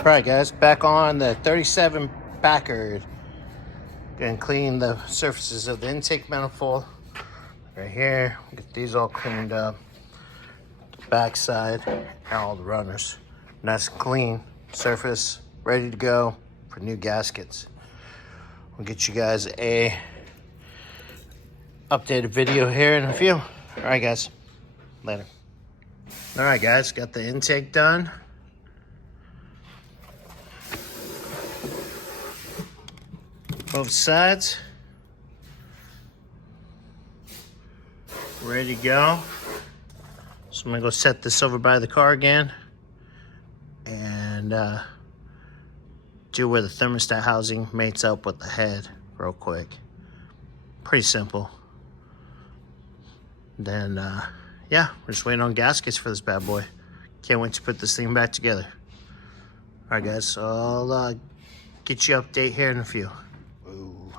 All right, guys, back on the 37 Packard. Gonna clean the surfaces of the intake manifold right here. Get these all cleaned up. The backside and all the runners. Nice clean surface, ready to go for new gaskets. We'll get you guys a updated video here in a few. All right, guys, later. All right, guys, got the intake done. Both sides. Ready to go. So I'm gonna go set this over by the car again and do where the thermostat housing mates up with the head real quick. Pretty simple. Then, yeah, we're just waiting on gaskets for this bad boy. Can't wait to put this thing back together. All right, guys, so I'll get you an update here in a few. Ooh,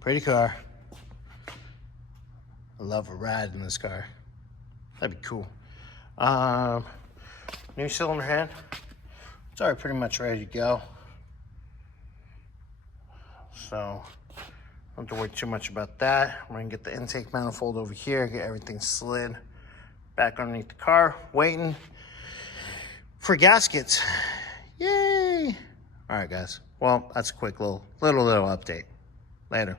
pretty car. I love a ride in this car. That'd be cool. New cylinder head. It's already pretty much ready to go. So, don't have to worry too much about that. We're gonna get the intake manifold over here, get everything slid back underneath the car, waiting for gaskets. Yay! All right, guys. Well, that's a quick little update. Later.